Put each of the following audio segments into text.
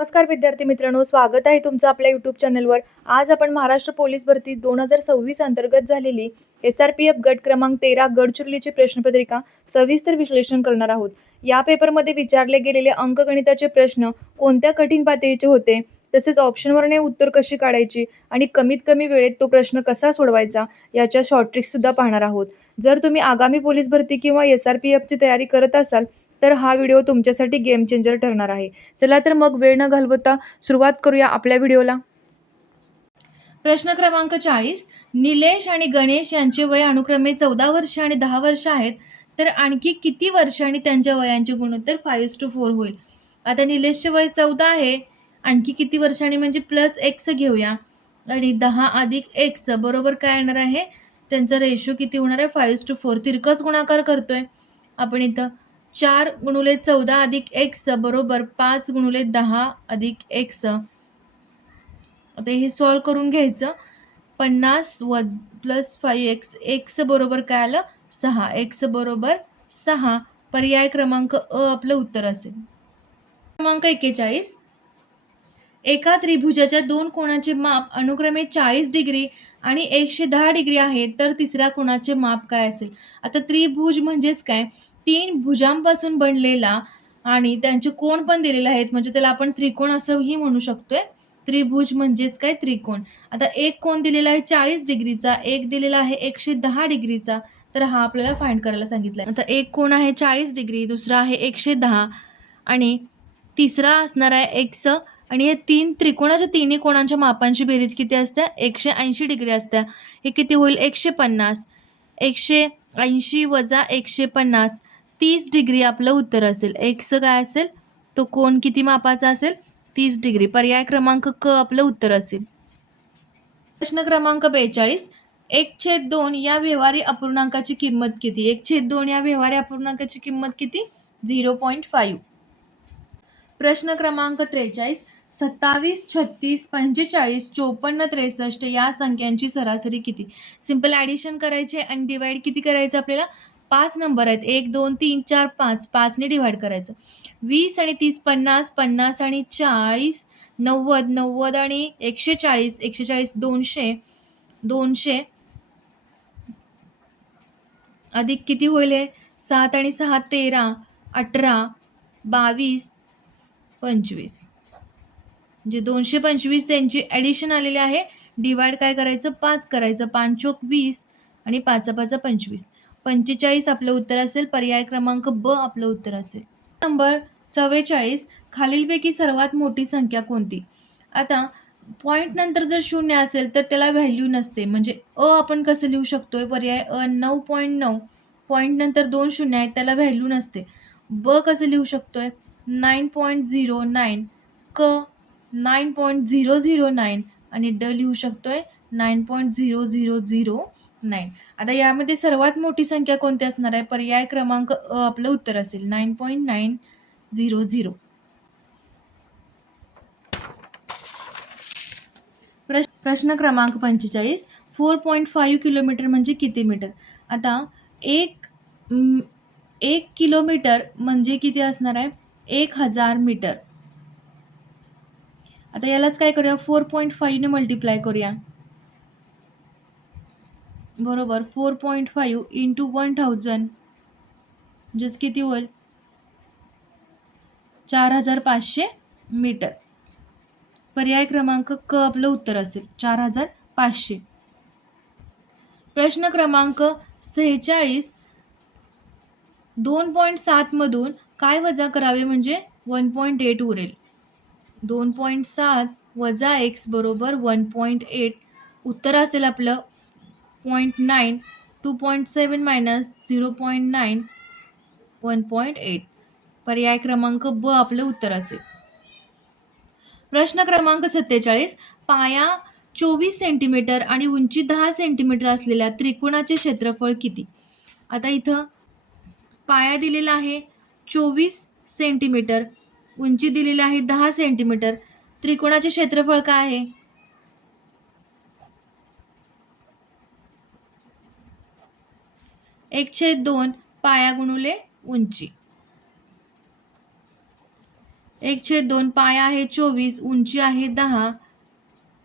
नमस्कार विद्यार्थी मित्रांनो, स्वागत आहे तुमचं आपल्या यूट्यूब चॅनलवर. आज आपण महाराष्ट्र पोलीस भरती 2026 अंतर्गत झालेली SRPF गट क्रमांक 13 गडचिरोलीची प्रश्नपत्रिका सविस्तर विश्लेषण करणार आहोत. या पेपरमध्ये विचारले गेलेले अंकगणिताचे प्रश्न कोणत्या कठीण पातळीचे होते, तसेच ऑप्शनवरने उत्तर कशी काढायची आणि कमीत कमी वेळेत तो प्रश्न कसा सोडवायचा याच्या शॉर्ट ट्रिक्स सुद्धा पाहणार आहोत. जर तुम्ही आगामी पोलीस भरती किंवा SRPFची तयारी करत असाल तर हा व्हिडिओ तुमच्यासाठी गेम चेंजर ठरणार आहे. चला तर मग वेळ न घालवता सुरुवात करूया आपल्या व्हिडिओला. प्रश्न क्रमांक 40. निलेश आणि गणेश यांचे वय अनुक्रमे 14 वर्ष आणि 10 वर्ष आहेत, तर आणखी किती वर्ष आणि त्यांच्या वयांचे गुणोत्तर 5:4 होईल. आता निलेशचे वय 14 आहे, आणखी किती वर्षांनी म्हणजे प्लस एक्स घेऊया आणि 10 अधिक एक्स बरोबर काय येणार आहे, त्यांचा रेशो किती होणार आहे 5:4. तिरकस गुणाकार करतोय आपण इथं. 4 गुणुले 14 अधिक एक्स बरोबर 5 गुणुले 10 अधिक एक्स. आता हे सॉल्व करून घ्यायचं. 50 प्लस 5x, एक्स बरोबर काय आलं 6, एक्स बरोबर 6. पर्याय क्रमांक अ आपलं उत्तर असेल. क्रमांक 41. एका त्रिभुजाच्या दोन कोनाचे माप अनुक्रमे 40 डिग्री आणि 110 डिग्री आहे, तर तिसऱ्या कोनाचे माप काय असेल. आता त्रिभुज म्हणजेच काय, 3 भुजांपासून बनलेला आणि त्यांचे कोन पण दिलेले आहेत, म्हणजे त्याला आपण त्रिकोण असंही म्हणू शकतोय. त्रिभुज म्हणजेच काय, त्रिकोण. आता एक कोन दिलेला आहे 40 डिग्रीचा, एक दिलेला आहे 110 डिग्रीचा, तर हा आपल्याला फाइंड करायला सांगितलाय. आता एक कोन आहे 40 डिग्री, दुसरा आहे 110 आणि तिसरा असणार आहे एक्स. आणि हे तीन त्रिकोणाच्या तिन्ही कोणांच्या मापांची बेरीज किती असते 180 डिग्री असते. हे किती होईल 150. 180 वजा 150, 30 डिग्री आपलं उत्तर असेल. एक्स काय असेल, तो कोण किती मापाचा असेल 30 डिग्री. पर्याय क्रमांक क आपलं उत्तर असेल. प्रश्न क्रमांक 42. 1/2 या व्यवहारी अपूर्णांकाची किंमत किती. 1/2 या व्यवहारी अपूर्णांकाची किंमत किती 0.5. प्रश्न क्रमांक 43. 27, 36, 45, 54, 63 या संख्यांची सरासरी किती. सिंपल ॲडिशन करायचे आणि डिवाइड किती करायचं आपल्याला. 5 नंबर आहेत, 1 2 3 4 5, 5ने डिवाइड करायचं. 20 आणि 30 50, 50 आणि 40 90, 90 आणि 140, 140 200, 200 अधिक किती होईल हे 7 आणि 6 13, 18, 22, 25. म्हणजे 225 त्यांची ॲडिशन आलेली आहे. डिवाइड काय करायचं 5 करायचं. 5 चोक 20 आणि 5 5 25. 45 आपलं उत्तर असेल. पर्याय क्रमांक ब आपलं उत्तर असेल. नंबर 44. खालीलपैकी सर्वात मोठी संख्या कोणती. आता पॉईंट नंतर जर 0 असेल तर त्याला व्हॅल्यू नसते, म्हणजे अ आपण कसं लिहू शकतोय. पर्याय अ 9.9. पॉईंट नंतर 2 शून्य आहेत, त्याला व्हॅल्यू नसते. ब कसं लिहू शकतोय 9.09. क 9.009 आणि ड लिहू शकतोय 9.0009. आता यामध्ये सर्वात मोठी संख्या कोणती असणार आहे. पर्याय क्रमांक अ आपलं उत्तर असेल 9.900. प्रश्न क्रमांक 45. 4.5 किलोमीटर म्हणजे किती मीटर. आता 1 किलोमीटर म्हणजे किती असणार आहे 1000 मीटर. आता यालाच काय करूया 4.5 ने मल्टिप्लाय करूया. बरोबर 4.5 इंटू 1000 म्हणजेच किती होईल 4500 मीटर. पर्याय क्रमांक क आपलं उत्तर असेल 4500. प्रश्न क्रमांक 46. 2.7 मधून काय वजा करावे म्हणजे 1.8 उरेल. 2.7 वजा एक्स बरोबर 1.8. उत्तर असेल आपलं 0.9. 2.7 मायनस 0.9 1.8. पर्याय क्रमांक ब आपलं उत्तर असेल. प्रश्न क्रमांक 47. पाया 24 सेंटीमीटर आणि उंची 10 सेंटीमीटर असलेल्या त्रिकोणाचे क्षेत्रफळ किती. आता इथं पाया दिलेला आहे 24 सेंटीमीटर, उंची दिलेली आहे 10 सेंटीमीटर. त्रिकोणाचे क्षेत्रफळ काय आहे 1/2 पाया गुणुले उंची. 1/2 पाय आहे 24, उंची आहे 10,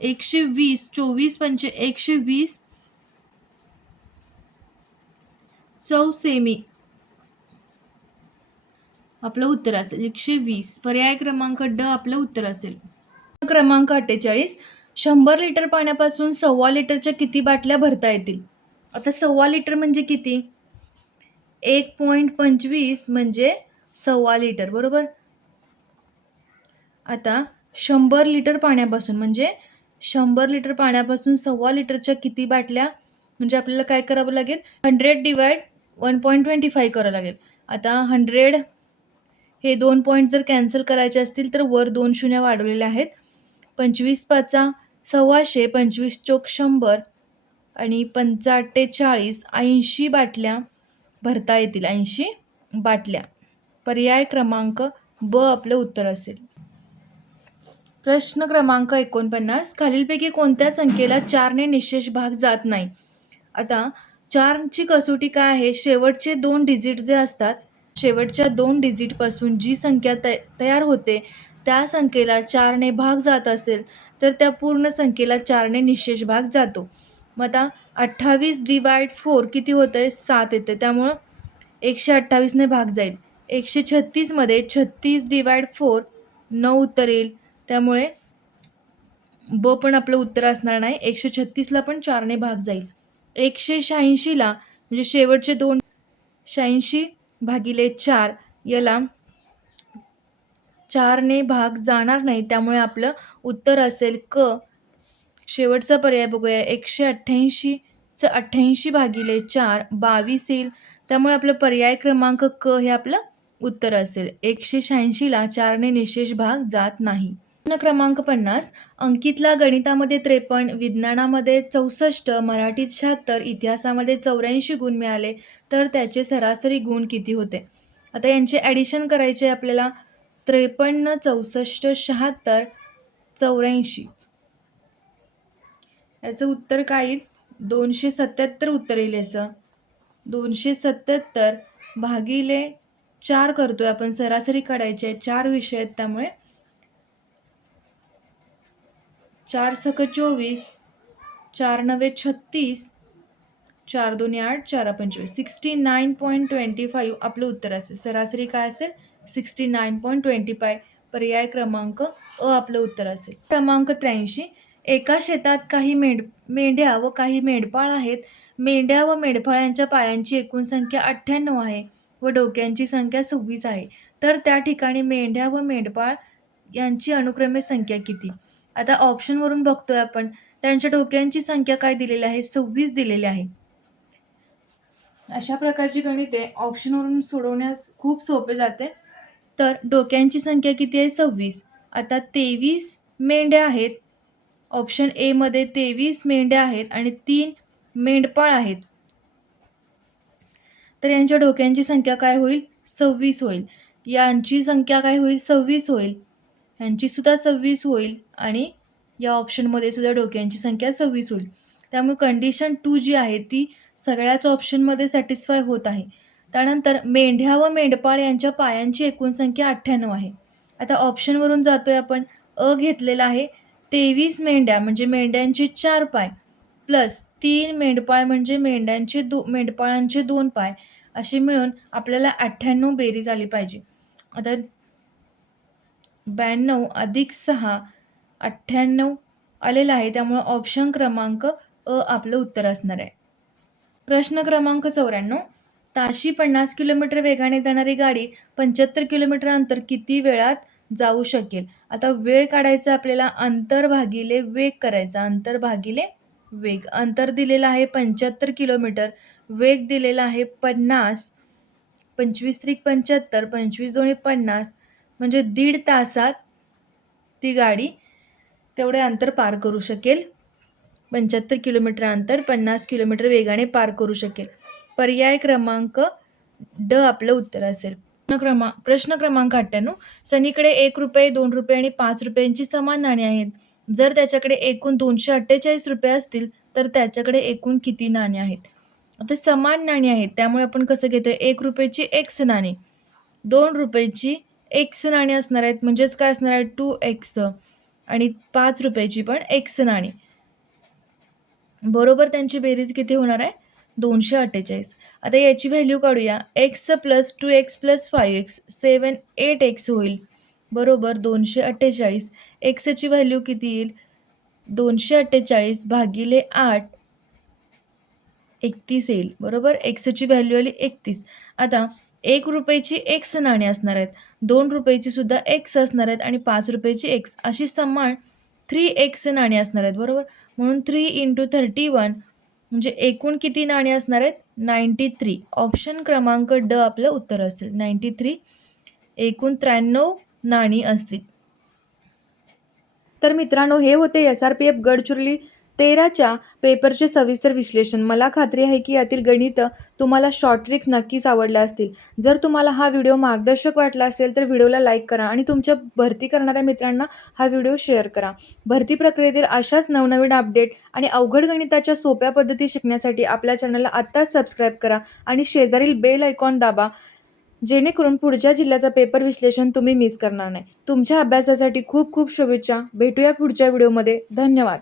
120, 24 पंचे 120 चौसेमी आपलं उत्तर असेल 120. पर्याय क्रमांक ड आपलं उत्तर असेल. क्रमांक 48, 100 लिटर पाण्यापासून 1.25 लिटरच्या किती बाटल्या भरता येतील? आता 1.25 लिटर म्हणजे किती? 1.25 म्हणजे 1.25 लिटर, बरोबर. आता 100 लिटर पाण्यापासून म्हणजे 100 लिटर पाण्यापासून 1.25 लिटरच्या किती बाटल्या, म्हणजे आपल्याला काय करावं लागेल? 100 डिवाइड 1.25 करावं लागेल. आता 100 हे 2 पॉईंट जर कॅन्सल करायचे असतील तर वर 2 शून्य वाढवलेल्या आहेत. 25 पाचा 125, 25 चोक 100 आणि 45 80 बाटल्या भरता येतील. 80 बाटल्या. पर्याय क्रमांक ब आपलं उत्तर असेल. प्रश्न क्रमांक 49, खालीलपैकी कोणत्या संख्येला 4ने निशेष भाग जात नाही? आता 4ची कसोटी काय आहे? शेवटचे 2 डिजिट जे असतात, शेवटच्या 2 डिजिटपासून जी संख्या तयार होते त्या संख्येला 4ने भाग जात असेल तर त्या पूर्ण संख्येला 4ने निशेष भाग जातो. मग आता 28 डिवाइड 4 किती होतंय? 7 येते. त्यामुळं 128ने भाग जाईल. 136 मध्ये 36 डिवाइड 4 9 उत्तर येईल. त्यामुळे ब पण आपलं उत्तर असणार नाही. 136ला पण 4ने भाग जाईल. 186ला म्हणजे शेवटचे 2 86 भागिले 4 याला 4ने भाग जाणार नाही. त्यामुळे आपलं उत्तर असेल क. शेवटचा पर्याय बघूया. 188चं 88 भागिले 4 22 येईल. त्यामुळे आपलं पर्याय क्रमांक क हे आपलं उत्तर असेल. 186ला 4ने निशेष भाग जात नाही. प्रश्न क्रमांक 50, अंकितला गणितामध्ये 53, विज्ञानामध्ये 64, मराठीत 76, इतिहासामध्ये 84 गुण मिळाले तर त्याचे सरासरी गुण किती होते? आता यांचे ॲडिशन करायचे आपल्याला. 53, 64, 76, 84. याचं उत्तर काय येईल? 277 उत्तर येईल याचं. 277 भागिले 4 करतोय आपण, सरासरी काढायची आहे. 4 विषय आहेत त्यामुळे 4 सक 24, 4 नवे 36, 4 दोन्ही 8, 4 25, 69.25 आपलं उत्तर असेल. सरासरी काय असेल? 69.25. पर्याय क्रमांक अ आपलं उत्तर असेल. क्रमांक 83, एका शेतात काही मेंढ्या व काही मेंढपाळ आहेत. मेंढ्या व मेंढपाळांच्या पायांची एकूण संख्या 98 आहे व डोक्यांची संख्या 26 आहे. तर त्या ठिकाणी मेंढ्या व मेंढपाळ यांची अनुक्रमे संख्या किती? आता ऑप्शनवरून बघतोय आपण. त्यांच्या डोक्यांची संख्या काय दिलेली आहे? 26 दिलेली आहे. अशा प्रकारची गणिते ऑप्शनवरून सोडवण्यास खूप सोपे जाते. तर डोक्यांची संख्या किती आहे? 26. आता 23 मेंढ्या आहेत. ऑप्शन ए मध्ये 23 मेंढ्या आहेत आणि 3 मेंढपाळ आहेत. तर यांच्या डोक्यांची संख्या काय होईल? 26 होईल. यांची संख्या काय होईल? 26 होईल. यांची सुद्धा 26 होईल आणि या ऑप्शनमध्ये सुद्धा डोक्यांची संख्या 26 होईल. त्यामुळे कंडिशन 2 जी आहे ती सगळ्याच ऑप्शनमध्ये सॅटिस्फाय होत आहे. त्यानंतर मेंढ्या व मेंढपाळ यांच्या पायांची एकूण संख्या 98 आहे. आता ऑप्शनवरून जातोय आपण. अ घेतलेला आहे. 23 मेंढ्या म्हणजे मेंढ्यांचे 4 पाय प्लस 3 मेंढपाळ म्हणजे मेंढपाळांचे 2 पाय असे मिळून आपल्याला 98 बेरीज आली पाहिजे. आता 92 अधिक 6 98 आलेला आहे. त्यामुळे ऑप्शन क्रमांक अ आपलं उत्तर असणार आहे. प्रश्न क्रमांक 94, ताशी 50 किलोमीटर वेगाने जाणारी गाडी 75 किलोमीटर अंतर किती वेळात जाऊ शकेल? आता वेळ काढायचा आपल्याला. अंतर भागिले वेग करायचा. अंतर भागिले वेग. अंतर दिलेलं आहे 75 किलोमीटर. वेग दिलेला आहे 50. 25 त्रिक 75, 25 दोन्ही 50 म्हणजे 1.5 तासात ती गाडी तेवढे अंतर पार करू शकेल. 75 किलोमीटर अंतर 50 किलोमीटर वेगाने पार करू शकेल. पर्याय क्रमांक ड आपलं उत्तर असेल. प्रश्न क्रमांक 98, सनीकडे 1 रुपये, 2 रुपये आणि 5 रुपयांची समान नाणी आहेत. जर त्याच्याकडे एकूण 248 रुपये असतील तर त्याच्याकडे एकूण किती नाणी आहेत? आता समान नाणी आहेत त्यामुळे आपण कसं घेतोय? 1 रुपयाची एक्स नाणी, 2 रुपयाची एक्स नाणी असणार आहेत, म्हणजेच काय असणार आहे 2x आणि ₹5ची पण एक्स नाणी. बरोबर त्यांची बेरीज किती होणार आहे 248. आता याची व्हॅल्यू काढूया. x + 2x + 5x 8x होईल. बरोबर 248. एक्सची व्हॅल्यू किती येईल 248 भागिले 8 31 येईल. बरोबर एक्सची व्हॅल्यू आली 31. आता ₹1ची एक्स नाणी असणार आहेत, ₹2ची सुद्धा एक्स असणार आहेत आणि ₹5ची एक्स अशी समान 3x नाणी असणार आहेत. बरोबर म्हणून 3 × 31 म्हणजे एकूण किती नाणी असणार आहेत 93. ऑप्शन क्रमांक ड आपलं उत्तर असेल 93. एकूण 93 नाणी असतील. तर मित्रांनो, हे होते SRPF गडचिरोली 13च्या पेपरचे सविस्तर विश्लेषण. मला खात्री आहे की यातील गणित तुम्हाला शॉर्ट ट्रिक नक्कीच आवडल्या असतील. जर तुम्हाला हा व्हिडिओ मार्गदर्शक वाटला असेल तर व्हिडिओला लाईक करा आणि तुमच्या भरती करणाऱ्या मित्रांना हा व्हिडिओ शेअर करा. भरती प्रक्रियेतील अशाच नवनवीन अपडेट आणि अवघड गणिताच्या सोप्या पद्धती शिकण्यासाठी आपल्या चॅनलला आत्ताच सबस्क्राईब करा आणि शेजारील बेल आयकॉन दाबा, जेणेकरून पुढच्या जिल्ह्याचा पेपर विश्लेषण तुम्ही मिस करणार नाही. तुमच्या अभ्यासासाठी खूप खूप शुभेच्छा. भेटूया पुढच्या व्हिडिओमध्ये. धन्यवाद.